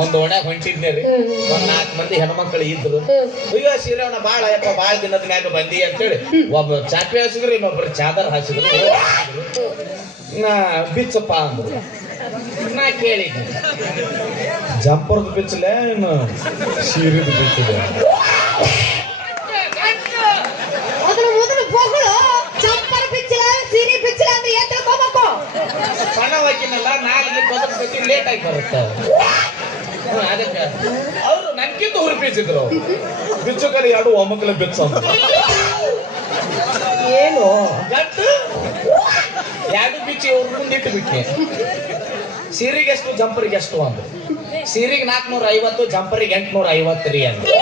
ಒಂದ್ ಓಣ್ಯಾಗ ಹೊಂಟಿದ್ನೆ ರೀ. ಒಂದ್ ನಾಲ್ಕು ಮಂದಿ ಹೆಣ್ಮಕ್ಳು ಇದ್ರು. ಅಯ್ಯೋ ಶ್ರೀರಾವಣ ಬಾಳ ಯಪ್ಪ ಬಾಳ ದಿನದ ಮ್ಯಾಗ ಬಂದಿ ಅಂತೇಳಿ ಒಬ್ಬ ಚಾಪೆ ಹಾಸಿದ್ರು ಇನ್ನೊಬ್ರು ಚಾದರ್ ಹಾಸಿದ್ರು. ನಾ ಬಿಚ್ಚಪ್ಪ ಅಂದ್ರು. ನಾ ಕೇಳಿ ಜಂಪರ್ದು ಬಿಚ್ಚಲೆ ಏನು? ಸೀರೆದು ಬಿಚ್ಚಲೆ ಮೊದಲು ಮೊದಲು ಬೊಗಳು. ಚಪ್ಪರ ಬಿಚ್ಚಿಲ ಸಿರಿ ಬಿಚ್ಚಿಲ ಅಂದ್ರೆ ಏನ್ ತಿಳ್ಕೊಬೇಕು? ಸಣ್ಣ ವಾಕಿನಲ್ಲ ನಾಲ್ಕು ಬದಕ್ ಬಗ್ಗೆ ಲೇಟ್ ಆಗಿ ಬರುತ್ತೆ. ಹ್ಮ್, ಅದಕ್ಕೆ. ಅವರು ಹುರುಪಿಸಿದ್ರು ಎರಡು ಒಮ್ಮಕ್ಕಲ ಬಿಚ್ಚ ಅಂತ ಏನು? ಗಂಟು? ಎರಡು ಬಿಚ್ಚಿ ಅವ್ರ ಮುಂದಿಟ್ಟು ಬಿಟ್ಟೆ ಸೀರೆಗೆ ಎಷ್ಟು ಜಂಪರಿಗೆ ಎಷ್ಟು ಅಂದ್ರು? ಸೀರೆಗೆ ನಾಲ್ಕುನೂರ ಐವತ್ತು ಜಂಪರಿಗೆ ಎಂಟ್ನೂರ ಐವತ್ತು ರೀ ಅಂದ್ರು.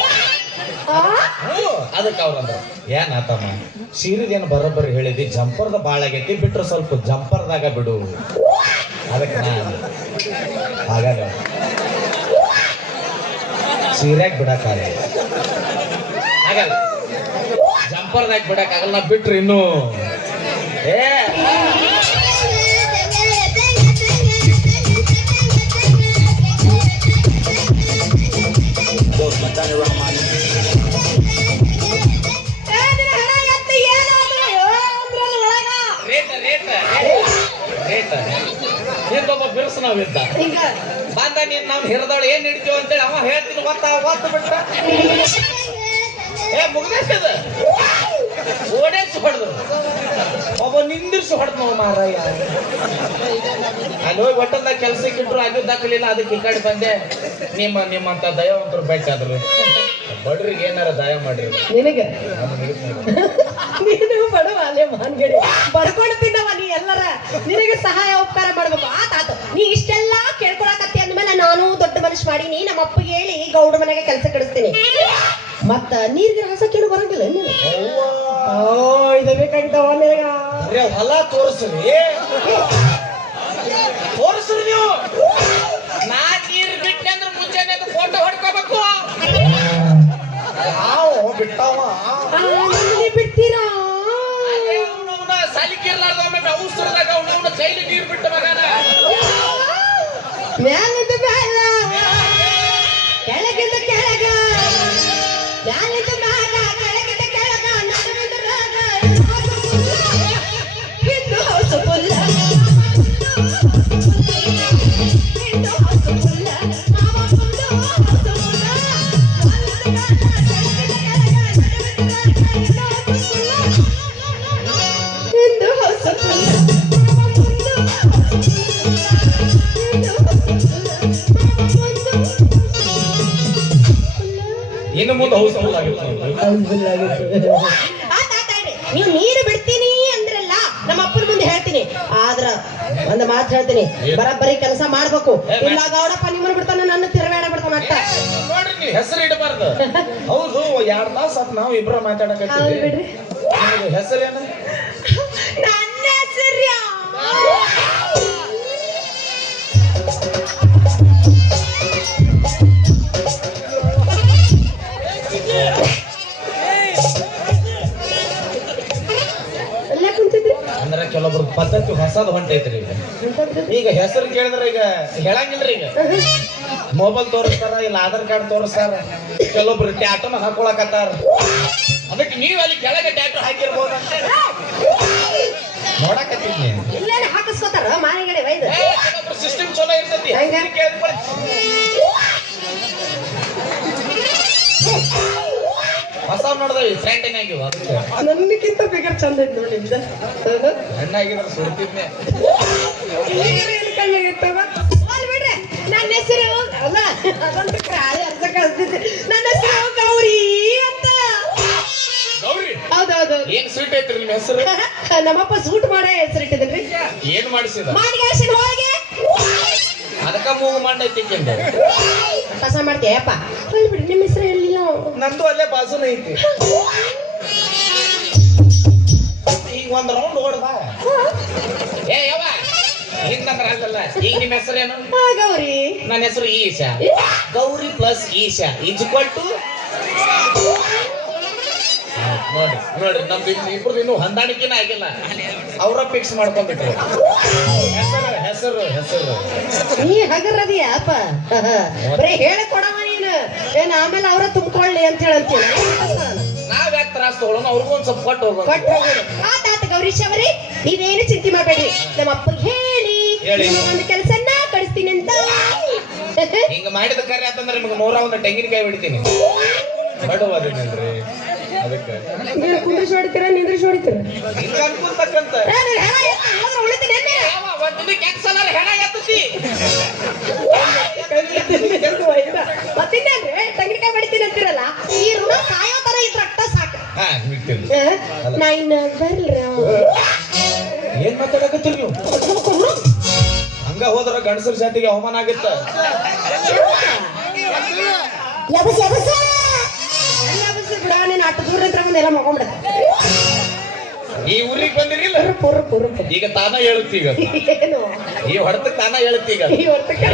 ಅದಕ್ಕೆ ಅವ್ರಂದ್ರು ಏನ್ ಆತಮ್ಮ? ಸೀರೆದೇನು ಬರೋಬ್ಬರಿ ಹೇಳಿದಿ? ಜಂಪರ್ದ ಭಾಳ ಆಗೈತಿ ಬಿಟ್ರೆ ಸ್ವಲ್ಪ ಜಂಪರ್ದಾಗ ಬಿಡು. ಅದಕ್ಕೆ ನಾ. ಹಾಗಾಗ ಸೀರೆಗ್ ಬಿಡಕ್ಕಾಗಲ್ಲ. ಆಗಲ್ಲ ಜಂಪರ್ದಾಗ ಬಿಡಕ್ಕಾಗಲ್ಲ ನಾ ಬಿಟ್ರಿ ಇನ್ನು. ಏ ಒಳಗ. ರೇಟ ರೇಟ ರೇಟ ಹಿಂದೊಬ್ಬ ಬಿರುಸು ನಾವಿದ್ದ ಹಿಂಗ. ಬಂದ ನೀನ್ ನಾವು ಅಂತೇಳಿ ಅವ ಹೇಳ್ತೀನಿ ಗೊತ್ತ ಒತ್ತು ಬಿಟ್ಟ ಏ ಮುಗ್ದಷ್ಟದ ಓಡೇಸಿ ಹೊಡೆದು ಒಬ್ಬ ನಿಂದಿರ್ಸಿ ಹೊಡೆದ್ ನಾವು ಮಾರಾಯ. ಅಲ್ಲಿ ಹೋಗಿ ಕೆಲ್ಸಕ್ಕೆ ಇಟ್ರು ಅದು ದಾಖಲಿಲ್ಲ ಅದಕ್ಕೆ ಈ ಕಡೆ ಬಂದೆ. ನಿಮ್ಮ ನಿಮ್ಮಂತ ದಯವಂತರು ಬೇಕಾದ್ರು. ಬಡ್ರಿಗೆ ಏನಾರ ದಯ ಮಾಡ್ರಿ. ನಿನಗೆ? ನೀನು ಬಡವ ಅಲ್ಲೇ ಮಾನ್ಗಡಿ. ಬರ್ಕೊಂಡು ತಿನ್ನವ ನೀ ಎಲ್ಲರ. ನಿನಗೆ ಸಹಾಯ ಉಪಕಾರ ಮಾಡ್ಬೇಕು. ಆತ ಆತು. ನೀ ಇಷ್ಟೆಲ್ಲಾ ಅಂದ್ಮೇಲೆ ನಾನು ದೊಡ್ಡ ಮನುಷ್ಯ ಮಾಡೀನಿ ನಮ್ಮ ಅಪ್ಪಗೆ ಹೇಳಿ ಗೌಡ ಮನೆಗೆ ಕೆಲಸ ಕಳಿಸ್ತೀನಿ. ಮತ್ತ ನೀರಿಗೆ ರಸ ಕೇಳು ಬರಂಗಿಲ್ಲ ನೀನು ಇದು ಬೇಕಾಗಿದ್ದವ ನಿನಗ. ಬರೀ ಹೊಲ ತೋರಿಸ್ರಿ. ತೋರಿಸ್ರಿ ನೀವು. ನಾ ನೀರ್ ಬಿಟ್ಟೆ ಅಂದ್ರೆ ಮುಂಜಾನೆ ಫೋಟೋ ಹೊಡ್ಕೋಬೇಕು. ಯಾವ ಬಿಟ್ಟವ ಆ, ನನ್ನನ್ನೇ ಬಿಡ್ತೀರಾ ಸಾಲಿಕಿರ್ಲಾರ್ದ ಒಮ್ಮೆ ಔಷಧದಾಗ ಅವನವನ ಕೈಲಿ ನೀರು ಬಿಟ್ಟ ಮಗನ. Yang the balang. ನೀವು ನೀರು ಬಿಡ್ತೀನಿ ಅಂದ್ರಲ್ಲ ನಮ್ಮ ಅಪ್ಪನ ಮುಂದೆ ಹೇಳ್ತೀನಿ. ಆದ್ರ ಒಂದು ಮಾತು ಹೇಳ್ತೀನಿ. ಬರಬ್ಬರಿ ಕೆಲಸ ಮಾಡ್ಬೇಕು. ಇಲ್ಲ ಗೌಡಪ್ಪ ನಿಮ್ಮನ್ನ ಬಿಡ್ತಾನ ನನ್ನ ತಿರಬೇಡ ಬಿಡ್ತಾನ ಅಟ್ಟ. ನೋಡ್ರಿ ನೀವು ಹೆಸರು ಇಡಬಾರ್ದು. ಹೌದು ಎರಡ್ ತಾಸು ನಾವು ಇಬ್ರ ಮಾತಾಡಕ ಹೆಸರೇನು ಕೆಲವೊಬ್ರು ಪದ್ಧತಿ ಹೊಸದ್ ಹೊಂಟೈತ್ರಿ ಈಗ. ಈಗ ಹೆಸರು ಕೇಳಿದ್ರೆ ಈಗ ಹೇಳಂಗಿಲ್ರಿ ಈಗ. ಮೊಬೈಲ್ ತೋರಿಸ್ತಾರ ಇಲ್ಲ ಆಧಾರ್ ಕಾರ್ಡ್ ತೋರಿಸ್ತಾರ ಕೆಲವೊಬ್ರು ಟ್ಯಾಟೋನ ಹಾಕೊಳಕತ್ತಾರ. ಅದಕ್ಕೆ ನೀವ್ ಅಲ್ಲಿ ಕೆಳಗೆ ಟ್ಯಾಟೋ ಹಾಕಿರ್ಬೋದು ಅಂತ ನೋಡಕತ್ತೀನಿ ಇಲ್ಲೇನೆ ಹಾಕಿಸ್ಕೋತಾರ? ಮಾರಿಗಡೆ ಸಿಸ್ಟಮ್ ಚಲೋ ಇರ್ತೈತಿ. ಆಗಿವ ನನಗಿಂತ ಚಂದ ಐತ್ ನೋಡಿ ನಿಮ್ದು. ಹೆಣ್ಣಾಗಿದ್ರೆ ಸುಡ್ತಿದ್ನೆ. ಅಲ್ಲಿ ಬಿಡ್ರಿ. ನನ್ನ ಹೆಸರು ಅಲ್ಲ ಅದೊಂದು ಕಾಳಿ ಅಂತ ನನ್ನ ಹೆಸರು ಗೌರಿ ಅಂತ. ಗೌರಿ? ಹೌದೌದು. ಏನ್ ಸ್ವೀಟ್ ಐತ್ರಿ ನಿಮ್ಮ ಹೆಸರು? ನಮ್ಮಪ್ಪ ಸೂಟ್ ಮಾಡೇ ಹೆಸರಿಟ್ಟಿದ್ರಿ. ಏನ್ ಮಾಡಿಸಿದ? ಮಾಡಿಗೆ ಅದಕ್ಕ ಮೂಗು ಮಂಡ ಐತಿಕ್ಕಿಂದ ಕಸ ಮಾಡ್ತೀಯಪ್ಪ ಅಲ್ಲಿ ಬಿಡಿ ನಿಮ್ಮ ಹೆಸರು ಹೇಳಿಲ್ಲ ನಂದು ಅಲ್ಲೇ ಬಾಜುನ ಐತಿ. ಈಗ ಒಂದ್ ರೌಂಡ್ ಓಡ್ದ ಏ ಯವ್ವ ಹಿಂಗಂದ್ರ ಆಗಲ್ಲ. ಈಗ ನಿಮ್ಮ ಹೆಸರೇನು? ಏನು ಗೌರಿ. ನನ್ನ ಹೆಸರು ಈಶಾ. ಗೌರಿ ಪ್ಲಸ್ ಈಶಾ ಈಜ್ ಇಕ್ವಲ್ ಟು ನೋಡಿ ನೋಡಿ ನಮ್ದು ಇಬ್ರದ್ದು ಇನ್ನೂ ಹೊಂದಾಣಿಕೆನ ಆಗಿಲ್ಲ. ಅವರ ಫಿಕ್ಸ್ ಮಾಡ್ಕೊಂಡ್ಬಿಟ್ರು. ಹೆಸರು ಹೆಸರು ಹೆಸರು. ನೀ ಹಗರದಿ ಅಪ್ಪ. ಬರೀ ಹೇಳಿ ಕೊಡವ ನೀನು. ಏನ್ ಆಮೇಲೆ ಅವರ ತುಂಬಿಕೊಳ್ಳಿ ಅಂತ ಹೇಳಂತೀವಿ ನಾವ್ ಯಾಕೆ ತ್ರಾಸ ತಗೊಳ್ಳೋಣ ಅವ್ರಿಗೂ ಒಂದ್ ಸ್ವಲ್ಪ ಕೊಟ್ಟು ಹೋಗೋಣ. ಕೊಟ್ಟು ಆತಾತ ಗೌರೀಶ್ ಅವರೇ ನೀವೇನು ಚಿಂತೆ ಮಾಡಬೇಡಿ ನಮ್ಮ ಅಪ್ಪಗೆ ಹೇಳಿ. ಒಂದು ಕೆಲಸನ್ನ ಕಳಿಸ್ತೀನಿ ಅಂತ. ಹಿಂಗ ಮಾಡಿದ ಕಾರ್ಯ ಅಂತಂದ್ರೆ ನಿಮ್ಗೆ ನೂರ ಒಂದು ತೆಂಗಿನಕಾಯಿ ಬಿಡ್ತೀನಿ. ಕುಂದ್ರಿಸಿ ಹೊಡಿತೀರ ನಿಂದ್ರಿಸಿ ಹೊಡಿತೀರ ಮತ್ತಿನ್ನೇನ್ರಿ ತೆಂಗಿನಕಾಯಿ ಬಡಿತೀನಿ ಅಂತೀರಲ್ಲ ಈ ಋಣ ಸಾಯೋ ತರ ಸಾಕು. ನಾ ಇನ್ನ ಬರ್ಲ್ರ ಏನ್ ಮಾತಾಡಕತ್ತೀರಿ ನೀವು? ಹಂಗ ಹೋದ್ರ ಗಂಡಸರ ಜಾತಿಗೆ ಅವಮಾನ ಆಗಿತ್ತ. ಯಬಸ್ ಯಬಸ್ ಯಬಸ್. ಬಿಡ ನೀನು ಅಟ್ಟು ದೂರ ನಿಂತ್ರ ಮಗೊಂಬಿಡ ಈ ಊರಿಗೆ ಬಂದಿರಿಲ್ಲ ಪುರ ಪುರ ಈಗ ತಾನ ಹೇಳುತ್ತೀಗ? ಏನು? ಈ ಹೊರತಕ್ಕೆ ತಾನ ಹೇಳುತ್ತೀಗ? ಈ ಹೊರತಕ್ಕೆ?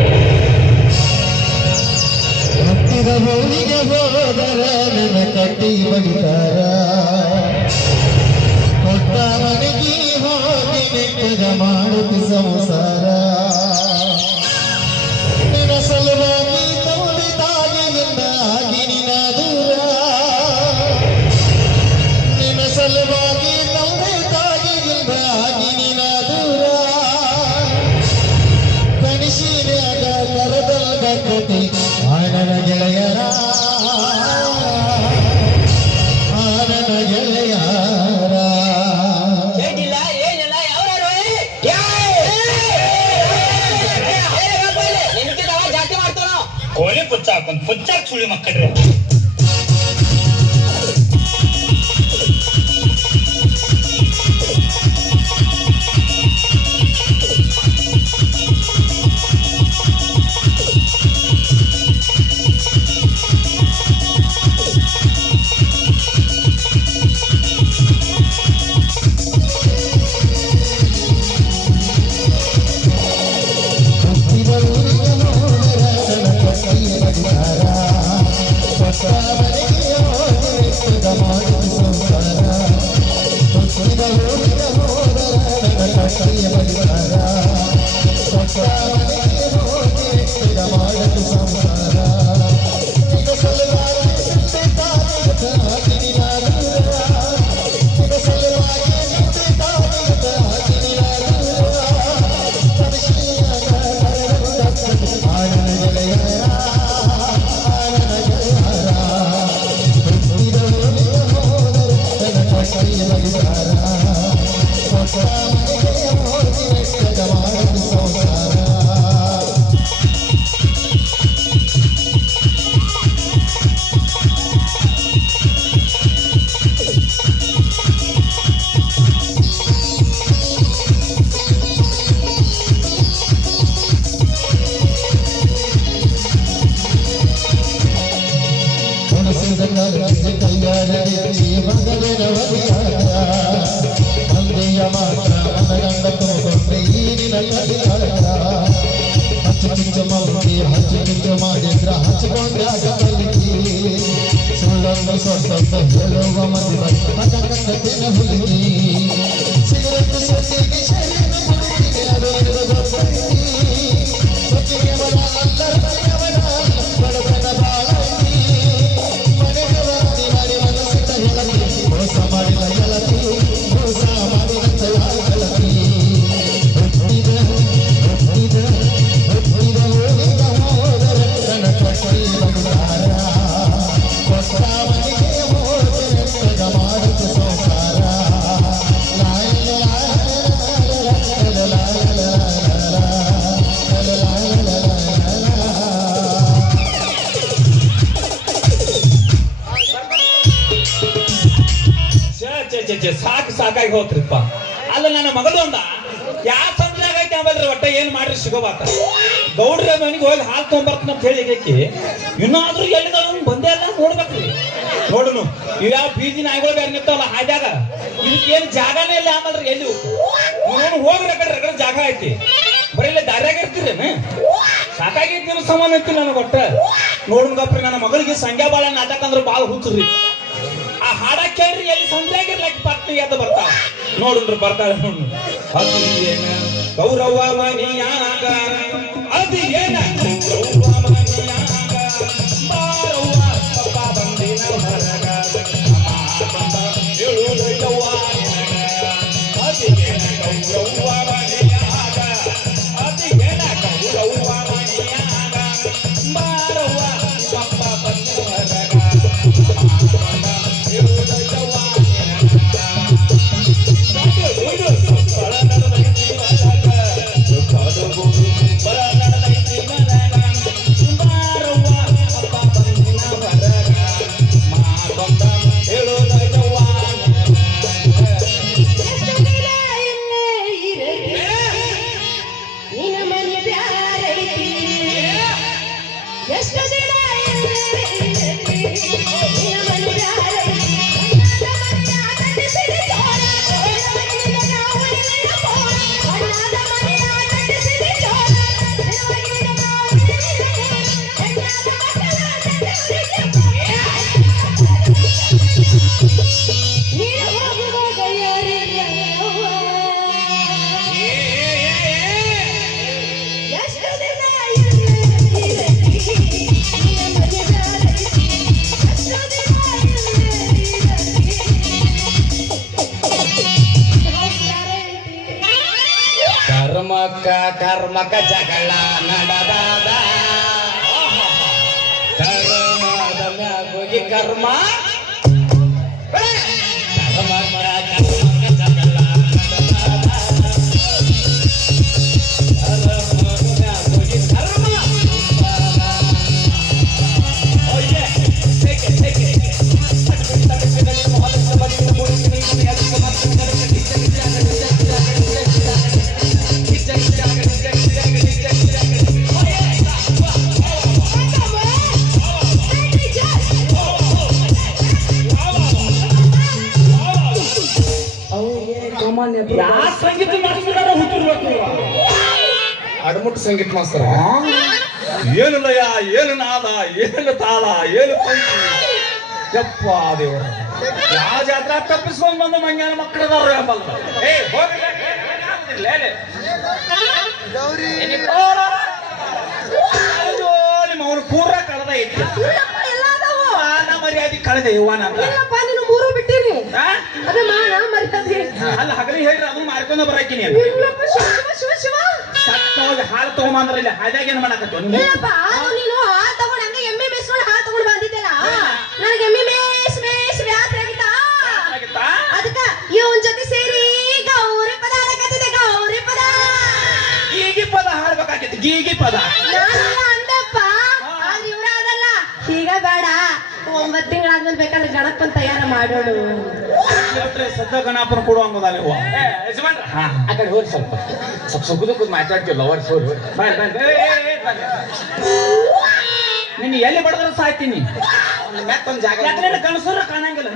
ಹೋದರ ನನ್ನ ಕಟ್ಟಿ ಬಡಿತಾರ. ಕೊಟ್ಟ ಮನೆಗೆ ಹೋಗಿ ಮಾಡುತ್ತ ಸಂಸಾರ ಕೋಳಿ ಪುಚ್ಚ ಹಾಕೊಂಡ್ ಪುಚ್ಚಾಕ್ ಸುಳಿ ಮಕ್ಕಳ್ರಿ ಕೈಯ ಬಡಿದಾರ ಗೌಡ್ರ ಮನೆಗೆ ಹೋಗಿ ಹಾಲು ತೊಗೊಂಬರ್ತೀನಿ ಅಂತ ಹೇಳಿ ಹೇಗೆ ಇನ್ನಾದ್ರೂ ಎಲ್ಲಿದ ಬಂದೇ ಅಲ್ಲ ನೋಡ್ಬೇಕ್ರಿ ನೋಡುನು. ಇವ್ಯಾವ ಬೀದಿ ನಾಯಿಗಳು ಬೇರೆ ನಿಂತಾವಲ್ಲ ಹಾದ್ಯಾಗ ಇದಕ್ಕೇನು ಜಾಗನೇ ಇಲ್ಲ ಆಮೇಲೆ ಎಲ್ಲಿ ಇವನು ಹೋಗ್ರಿ ಕಡೆ ಕಡೆ ಜಾಗ ಐತಿ. ಬರೀ ಇಲ್ಲ ದಾರ್ಯಾಗ ಸಾಕಾಗಿ ನೀವು ಸಮಾನ ಐತಿ ನನಗೆ ಒಟ್ಟ. ನೋಡುನ್ ಗಪ್ರಿ ನನ್ನ ಮಗಳಿಗೆ ಸಂಖ್ಯಾ ಬಾಳ ನಾಟಕ ಅಂದ್ರೆ ಹುಚ್ಚ್ರಿ ಆ ಹಾಡ ಕೇಳ್ರಿ ಎಲ್ಲಿ ಸಂದ್ರಾಗಿರ್ಲಕ್ಕೆ ಪತ್ನಿ ಎದ್ದು ಬರ್ತಾವ ನೋಡುನ್ರಿ ಬರ್ತಾಳೆ ನೋಡ್ರಿ ಅದು ಏನ ಗೌರವ ಮನಿಯಾಗ ಅದು ಏನ ಗೌರವ ಮನಿಯಾಗ ಬಾರವ್ವ ಪಪ್ಪ ಬಂದಿನ ಹೊರಗ ಅಮ್ಮ ಬಂದ ಹೇಳುವುದಯ್ಯವ್ವ ನಿನಗ. ಅದು ಏನ ಗೌರವ ಕರ್ಮಕ ಜಗಳ ನಡೆದಾದ. ಕರ್ಮದ ಮ್ಯಾಗೋಗಿ ಕರ್ಮ. ಯಾ ಸಂಗೀತ ಮಾಸ್ತರ ಹುಟ್ಟಿರ್ಬೇಕು? ಅಡ್ಮುಟ್ ಸಂಗೀತ ಮಾಸ್ತರ ಏನು ಲಯ ಏನು ನಾದ ಏನು ತಾಳ ಏನು ಯಪ್ಪಾ ಯಪ್ಪ ದೇವರ. ಯಾವ ಜಾತ್ರಾ ತಪ್ಪಿಸ್ಕೊಂಡ್ ಬಂದ ಮಂಗ್ಯಾನ ಮಕ್ಕಳದಾರ ಎಂಬಲ್ಲ ಏ ಹೋಗಿ. ನಿಮ್ಮ ಅವನು ಪೂರ ಕಳೆದ ಐತಿ ಮರ್ಯಾದೆ ಕಳೆದೆ ಇವನ ಅಂತ ಇಲ್ಲಪ್ಪ ನೀನು ಮೂರು ಬಿಟ್ಟಿರಿ ಆ? ಅದ ಮಾನ ಮರ್ಯಾದೆ ಅಲ್ಲ ಹಗಲಿ ಹೇಳ್ರಿ ಅದನ್ನ ಮಾಡ್ಕೊಂಡ ಬರಾಕಿನಿ ಇಲ್ಲಪ್ಪ ಶಿವ ಶಿವ ಶಿವ ಹಾಲು ತಗೊಂಬಂದ್ರ ಇಲ್ಲ ಹಾದ್ಯಾಗ ಏನ್ ಮಾಡಕತ್ತು ಇಲ್ಲಪ್ಪ ಅದು ನೀನು ಹಾಲು ತಗೊಂಡು ಹಂಗ ಎಮ್ಮೆ ಮೇಸ್ಕೊಂಡು ಹಾಲು ತಗೊಂಡು ಬಂದಿದ್ದಲ್ಲ. ನನಗೆ ಎಮ್ಮೆ ಮೇಸ್ ಮೇಸ್ ಬ್ಯಾಸ್ರ ಆಗಿತ್ತ? ಅದಕ್ಕ ಇವನ್ ಜೊತೆ ಸೇರಿ ಗೌರಿ ಪದ ಹಾಡಕತ್ತಿದೆ ಗೌರಿ ಪದ ಗೀಗಿ ಪದ ಹಾಡ್ಬೇಕಾಗಿತ್ತು ಗೀಗಿ ಪದ ಅಂದಪ್ಪ ಆದ್ರೆ ಇವ್ರ ಅದಲ್ಲ ಈಗ ಬೇಡ ತಿಂಗಳಾದ್ಮೇಲೆ ಬೇಕಾದ್ರೆ ಗಣಪನ್ ತಯಾರ ಮಾಡೋಣ ಸದ್ದ ಗಣಪನ ಕೊಡು ಅಂಬೋದಲ್ಲ ಹಾ ಆ ಕಡೆ ಹೋಗಿ ಸ್ವಲ್ಪ. ಸ್ವಲ್ಪ ಸುಖ ಮಾತಾಡ್ತೀವಿ ಲವರ್ಸ್ ಹೋಗಿ ನಿನ್ನ ಎಲ್ಲಿ ಬಡದ್ರ ಸಾಯ್ತೀನಿ? ಮತ್ತೊಂದು ಜಾಗ ಯಾಕಂದ್ರೆ ಗಣಸರ ಕಾಣಂಗಿಲ್ಲ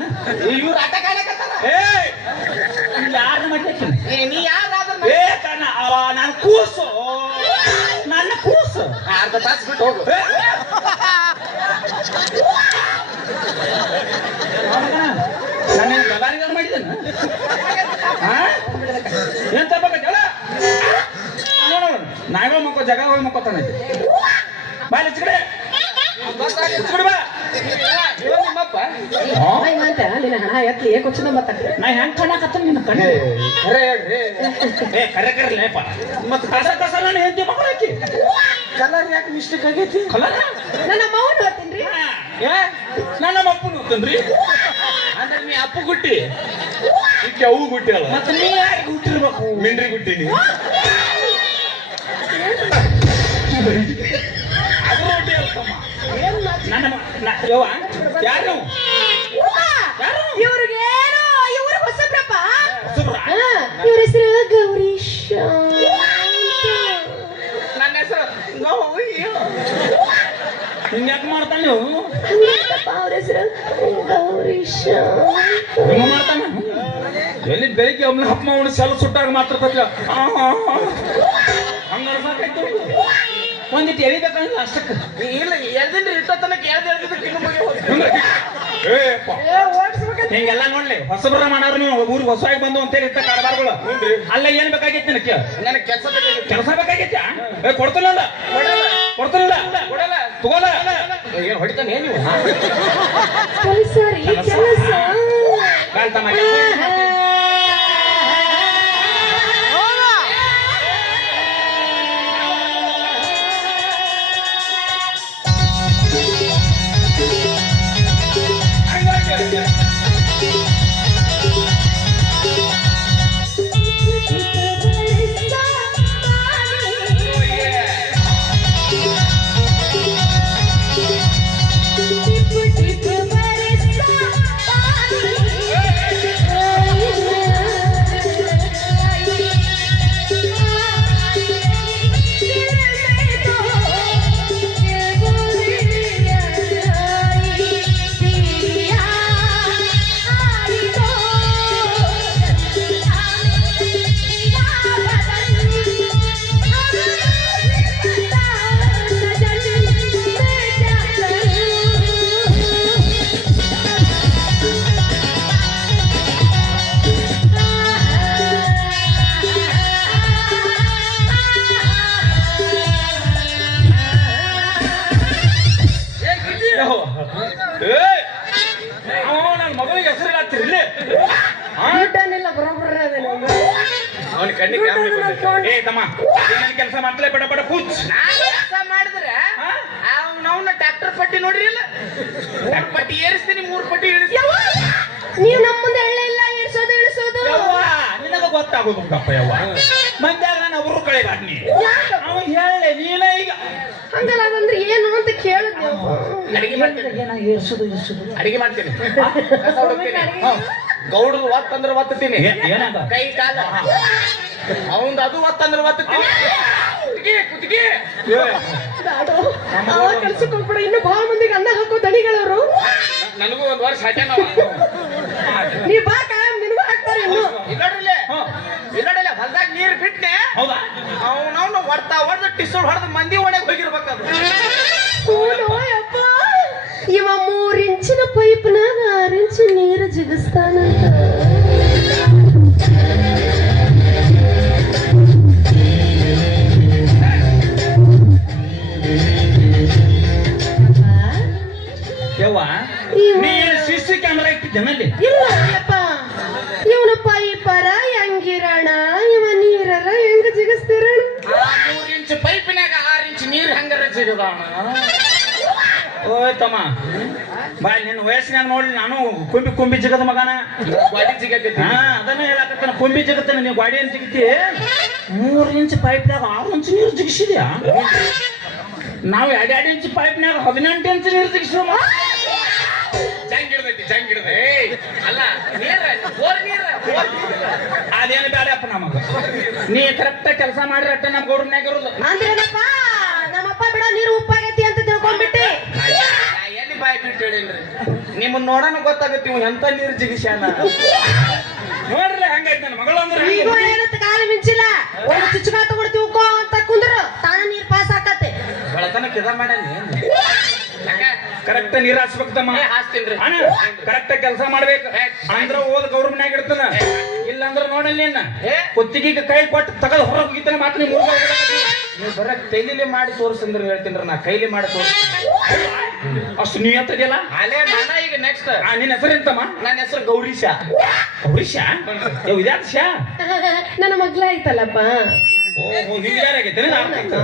ಇವ್ರು ಆಟ ಕಾಣಕತ್ತಾರ? ನೀ ಯಾರಾದ್ರೂ ಏ ಕಣ ಅವ ನಾನು ಕೂಸು. ನನ್ನ ಕೂಸು. ಅರ್ಧ ತಾಸು ಬಿಟ್ಟು ಹೋಗು ಏ, ನಾನು ಗದಾರಿಗಾರ ಮಾಡಿದ್ದೇನೆ ಏನ್ ನೋಡು ನಾವೇ ಮಕ್ಕೋ ಜಗ ಹೋಗಿ ಮಕ್ಕೋತಾನೆ ಬಾ ಇಲ್ಲಿ ಕಡೆ ಬಾ ಇವ ನಿಮ್ಮಪ್ಪ ಹಾ? ಅಂತ ನಿನ್ನ ಹಣ ಎತ್ಲಿ ಕೊಚ್ಚದ ಮತ್ತ ನಾ ಹೆಂಗ್ ಕಾಣಕತ್ತ ನಿನ್ನ ಕಣ್ಣು ಖರೆ ಹೇಳ್ರಿ ಏ ಕರೆ ಕರೆ ಲೇಪ ಮತ್ತ ಕಸ ಕಸ ನಾನು ಹೆಂಡತಿ ಮಕ್ಕಳಾಕಿ ಕಲರ್ ಯಾಕೆ ಮಿಸ್ಟೇಕ್ ಆಗೈತಿ ಕಲರ್ ನನ್ನ ಮೌನ್ ಓದ್ತೀನ್ರಿ ಏ ಹೋಗ್ತನ್ರಿ? ಅಂದ್ರೆ ನೀ ಅಪ್ಪು ಗುಟ್ಟಿ. ಇಕ್ಕೆ ಅವು ಗುಟ್ಟಿ ಅಲ್ಲ. ಮತ್ತೆ ನೀ ಯಾರು ಹುಟ್ಟಿರ್ಬೇಕು ಮಿಂಡ್ರಿ ಗುಟ್ಟಿನಿ ಅದು ರೊಟ್ಟಿ ಅಲ್ಕಮ್ಮ ನನ್ನ ನ- ಯಾರು ಹಿಂಗ್ಯಾಕ್ ಮಾಡ್ತಾನೆ ಅವ್ನು? ಅವ್ರ ಹೆಸರು? ಗೌರೀಶ. ಹಿಂಗ್ ಮಾಡ್ತಾನೆ ಎಲ್ಲಿ ಬೆಳಿಗ್ಗೆ ಒಮ್ಮೆ ಹಪ್ಪ ಅವನು ಸೆಲ್ ಸುಟ್ಟಾಗ ಮಾತ್ರ ತಕ್ಕ ಹಂಗ ಅನ್ಸಾಕೈತು ಒಂದಿಟ್ಟು ಎಳಿಬೇಕಂದ್ರೆ ಅಷ್ಟಕ್ಕೆ ಇಲ್ಲ ಎಳ್ದಿನ್ರಿ ಇಟ್ಟ ತನಕ ಎಳ್ದು ಎಳ್ದಿದ್ದಕ್ಕೆ ಇನ್ನು ಮುಗಿ. ಹಿಂಗೆಲ್ಲ ನೋಡ್ಲಿ ಹೊಸಬ್ರ ಮಾಡಾರ ನೀವು ಊರಿಗೆ ಹೊಸವಾಗಿ ಬಂದು ಅಂತ ಹೇಳಿ ಕಾರಬಾರ್ಗಳು ಅಲ್ಲ ಏನ್ ಬೇಕಾಗಿತ್ತು ನನಗೆ? ನನಗೆ ಕೆಲಸ ಬೇಕಾಗಿತ್ತು. ಕೆಲಸ ಬೇಕಾಗಿತ್ತ ಏ ಕೊಡ್ತಾನಲ್ಲ. ಕೊಡಲ್ಲ. ತಗೋಲ್ಲ. ಏನ್ ಹೊಡಿತಾನೆ ಏನು ಕೆಲಸ. ರೀ ಕೆಲಸ ಏ ತಮ್ಮ ಏನೇನ್ ಕೆಲಸ ಮಾಡ್ತಲೇ ಬಡ ಬಡ ಪೂಚ್ ನಾನ್ ಕೆಲಸ ಮಾಡಿದ್ರೆ ಹಾ? ಡಾಕ್ಟರ್ ಪಟ್ಟಿ ನೋಡ್ರಿ ಇಲ್ಲ? ಮೂರ್ ಪಟ್ಟಿ ಏರಿಸ್ತೀನಿ ಮೂರ್ ಪಟ್ಟಿ ಇಳಿಸ್ತೀನಿ. ನೀವು ನಮ್ಮ ಮುಂದೆ ಇಲ್ಲ ಇಳಿಸೋದು ಇಳಿಸೋದು? ಯವ್ವ ನಿನಗ ಗೊತ್ತಾಗೋದು ಉಂಟಪ್ಪ ಯವ್ವ ಮಂದ್ಯಾಗ ನಾನು ಅವರು ಕಳೆಗಾಡ್ನಿ ಅವ ಹೇಳೆ ನೀನ ಈಗ. ಹಂಗಲ್ಲ ಅದಂದ್ರೆ ಏನು ಅಂತ ಕೇಳಿದ್ ನೀವು. ಅಡಿಗೆ ಮಾಡ್ತೀನಿ. ಏನ ಏರ್ಸುದು ಇಳಿಸೋದು ಅಡಿಗೆ ಮಾಡ್ತೀನಿ. ಗೌಡ್ರು ಒತ್ತ ಅಂದ್ರೆ ಒತ್ತತೀನಿ ಏನಾಗ? ಕೈ ಕಾಲ. ಅವಂದ್ ಅದು ಒತ್ತ ಅಂದ್ರೆ ಒತ್ತತೀನಿ ಕುತ್ತಿಗೆ ಕುತ್ತಿಗೆ. ಅವ ಕೆಲ್ಸಕ್ಕೆ ಹೋಗ್ಬಿಡ. ಇನ್ನು ಬಹಳ ಮಂದಿಗೆ ಅನ್ನ ಹಾಕೋ ದಣಿಗಳವರು. ನನಗೂ ಒಂದ್ ವರ್ಷ ಹಾಕ್ಯಾನವ ನೀ ಬಾ ಕಾಯಂ ನಿನಗೂ ಹಾಕ್ತಾರೆ ಇನ್ನು. ಇಲ್ಲೋಡ್ರಿಲೆ. ಇಲ್ಲೋಡಿಲ್ಲ ಹೊಲ್ದಾಗ ನೀರ್ ಬಿಟ್ನೆ ಹೌದಾ? ಅವನವನು ಹೊಡ್ತಾ ಹೊಡೆದು ಟಿಸೋಡ್ ಹೊಡೆದು ಮಂದಿ ಒಣಗ್ ಹೋಗಿರ್ಬೇಕದು ಇವ ಮೂರ್ ಇಂಚಿನ ಪೈಪ್ನಾಗ ಆರ್ ಇಂಚು ನೀರು ಜಿಗಿಸ್ತಾನಂತ. ಇಟ್ಟಿದ್ದೇನಲ್ಲಿ ಇಲ್ಲ ಯಪ್ಪ ಇವನ ಪೈಪರ ಹೆಂಗಿರಣ ಇವ ನೀರರ ಹೆಂಗ ಜಿಗಿಸ್ತಿರಣ? ಆ ಮೂರ್ ಇಂಚ್ ಪೈಪಿನಾಗ ಆರ್ ಇಂಚ್ ನೀರ್ ಹಂಗಾರ ಜಿಗದಾಣ ಓ ತಮ್ಮ ಬಾ ನಿನ್ನ ವಯಸ್ಸಿನಾಗ ನೋಡಿ ನಾನು ಕುಂಬಿ ಕುಂಬಿ ಜಿಗದ ಮಗನ. ಗಾಡಿ ಸಿಗತೈತಿ ಹಾ ಅದನ್ನ ಹೇಳಕತ್ತಾನ ಕುಂಬಿ ಜಿಗತ್ತಾನ ನೀವು ಗಾಡಿ ಏನ್ ಜಿಗತಿ ಮೂರ್ ಇಂಚ್ ಪೈಪ್ನಾಗ ಆರು ಇಂಚ್ ನೀರು ಜಿಗಿಸಿದ್ಯಾ? ನಾವು ಎರಡ್ ಎರಡು ಇಂಚ್ ಪೈಪ್ನಾಗ ಹದಿನೆಂಟು ಇಂಚ್ ನೀರು ಜಿಗಿಸಿದ ಜಂಗ್ ಹಿಡ್ದೈತಿ ಜಂಗ್ ಹಿಡ್ದ. ಅಲ್ಲ ನೀರ ಬೋರ್ ನೀರ. ಅದೇನು ಬೇಡಪ್ಪ ನಮಗ. ನೀ ಕರೆಕ್ಟ್ ಕೆಲಸ ಮಾಡ್ರಿ ಅಟ್ಟ ನಮ್ ಗೌರ್ಮೆಂಟ್ನಾಗ ಇರೋದು. ಅಂದ್ರೇನಪ್ಪ ನಮ್ಮಪ್ಪ ಬಿಡ ನೀರು ಉಪ್ಪಾಗೈತಿ ಅಂತ ತಿಳ್ಕೊಂಡ್ಬಿಟ್ಟೆ. ಎಲ್ಲಿ ಬಾಯ್ ಬಿಟ್ಟು ಹೇಳಿನ್ರಿ ನಿಮ್ಮನ್ನ ನೋಡೋಣ ಗೊತ್ತಾಗತ್ತೆ ಇವ್ ಎಂತ ನೀರು ಜಿಗಿಸ್ಯಾನ. ನೋಡ್ರಿ ಹಂಗೈತೆ ನನ್ನ ಮಗಳು ಅಂದ್ರೆ ಈಗ ಏನಂತ ಕಾಲ ಮಿಂಚಿಲ್ಲ. ಒಂದು ಚುಚ್ಚುಗ ತಗೊಂಡು ತಿಳ್ಕೊ ಅಂತ ಕುಂದ್ರು ತಾನ ನೀರು ಪಾಸ್ ಆಕತ್ತೆ ಬೆಳತನ ಕಿದ ಮಾಡೇನಿ ಕರೆಕ್ಟ್ ನೀರ್ ಹಾಸ್ಬೇಕು ತಮ್ಮ ಹಾಸ್ತೀನ್ರಿ ಕರೆಕ್ಟ್ ಕೆಲಸ ಮಾಡ್ಬೇಕು. ಅಂದ್ರ ಓದ್ ಗೌರ್ಮೆಂಟ್ನಾಗ ಇಡ್ತಾನ. ಇಲ್ಲ ಅಂದ್ರ ನೋಡಲ್ಲ ನಿನ್ನ ಏ? ಕುತ್ತಿಗೆ ಕೈ ಕೊಟ್ಟು ತಗದ್ ಹೊರ ಹೋಗಿತ್ತಾನೆ ಮಾತ್ರ ನೀವು ನೀವು ಬರ ಮಾಡಿ ತೋರಿಸಂದ್ರೆ ಹೇಳ್ತೀನಿ ನಾ ಕೈಲಿ ಮಾಡಿ ತೋರಿಸ ಅಷ್ಟು ನೀ ಎತ್ತದಿಲ್ಲ ಅಲ್ಲೇ ನಾನ ಈಗ ನೆಕ್ಸ್ಟ್ ಆ ನಿನ್ನ ಹೆಸರು ಎಂತಮ್ಮ? ನನ್ನ ಹೆಸರು ಗೌರೀಶ. ಗೌರೀಶ? ಯೋ ಇದ್ಯಾಕ ಶಾ? ನನ್ನ ಮಗ್ಲ ಐತಲ್ಲಪ್ಪ. ಆಯ್ತು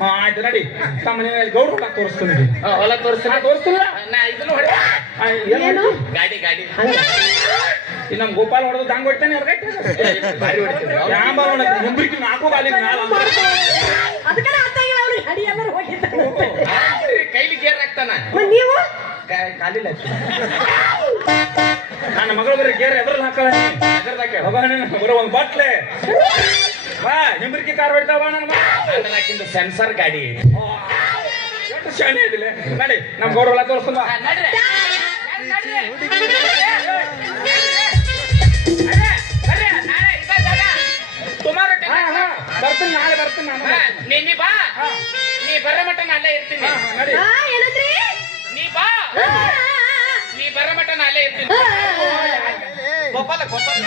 ಹಾ ಆಯ್ತು ನಡಿ. ತಮ್ಮ ನೀವು ಗೌಡ ಹೊಲ ತೋರಿಸ್ತೀನಿ ಹೊಲ ತೋರಿಸ್ತೀನಿ. ನಾ ತೋರಿಸ್ತಿಲ್ಲ? ನಾ ಇದನ್ನು ಹೊಡೆ. ಏನು ಗಾಡಿ ಗಾಡಿ. ಈ ನಮ್ ಗೋಪಾಲ್ ಹೊಡೆದು ದಂಗ್ ಹೊಡ್ತಾನೆ ಬಾರಿ ಹೊಡಿತೀನಿ ಯಾಂಬ ನಾಲ್ಕು ಗಾಲಿ ಹೋಗಿದ್ದಾರೆ. ಕೈಲಿ ಗೇರ್ ಹಾಕ್ತಾನ. ನೀವು? ಕಾಲಿಲ್ಲ. ನನ್ನ ಮಗಳು ಬರೀ ಗೇರ್ ಎದ್ರಲ್ಲಿ ಹಾಕ್ಯಾಳ. ಬರೋ ಒಂದು ಬಟ್ಲೆ. ನಿಮ್ರಿಗೆ ಕಾರ್ ಹೊಡಿತಾವ ನನ್ನ ಹಾಕಿಂದ ಸೆನ್ಸರ್ ಗಾಡಿ ಎಷ್ಟು ನಡಿ ನಮ್ಮ ಗೌರವ ತೋರಿಸ್ಕೊಂಡ ಬರ್ತೀನಿ ನಾಳೆ ಬರ್ತೀನಿ ನಾನು ನೀ ಬಾ ನೀ ಬರೋ ಮಟ್ಟ ನಾಳೆ ಇರ್ತೀನಿ ನೀ ಬಾ ನೀ ಬರೋ ಮಟ್ಟ ನಾಳೆ ಇರ್ತೀನಿ ಗೋಪಾಲ ಗೋಪಾಲ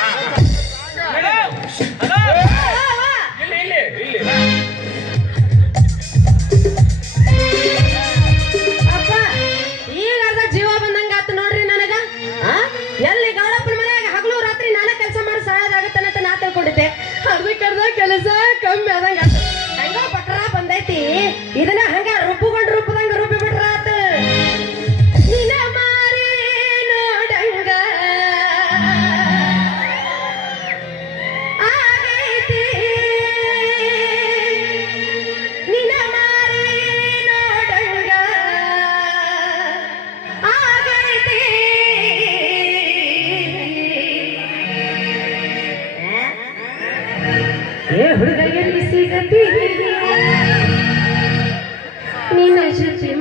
ప్రతి నిన్న శుచి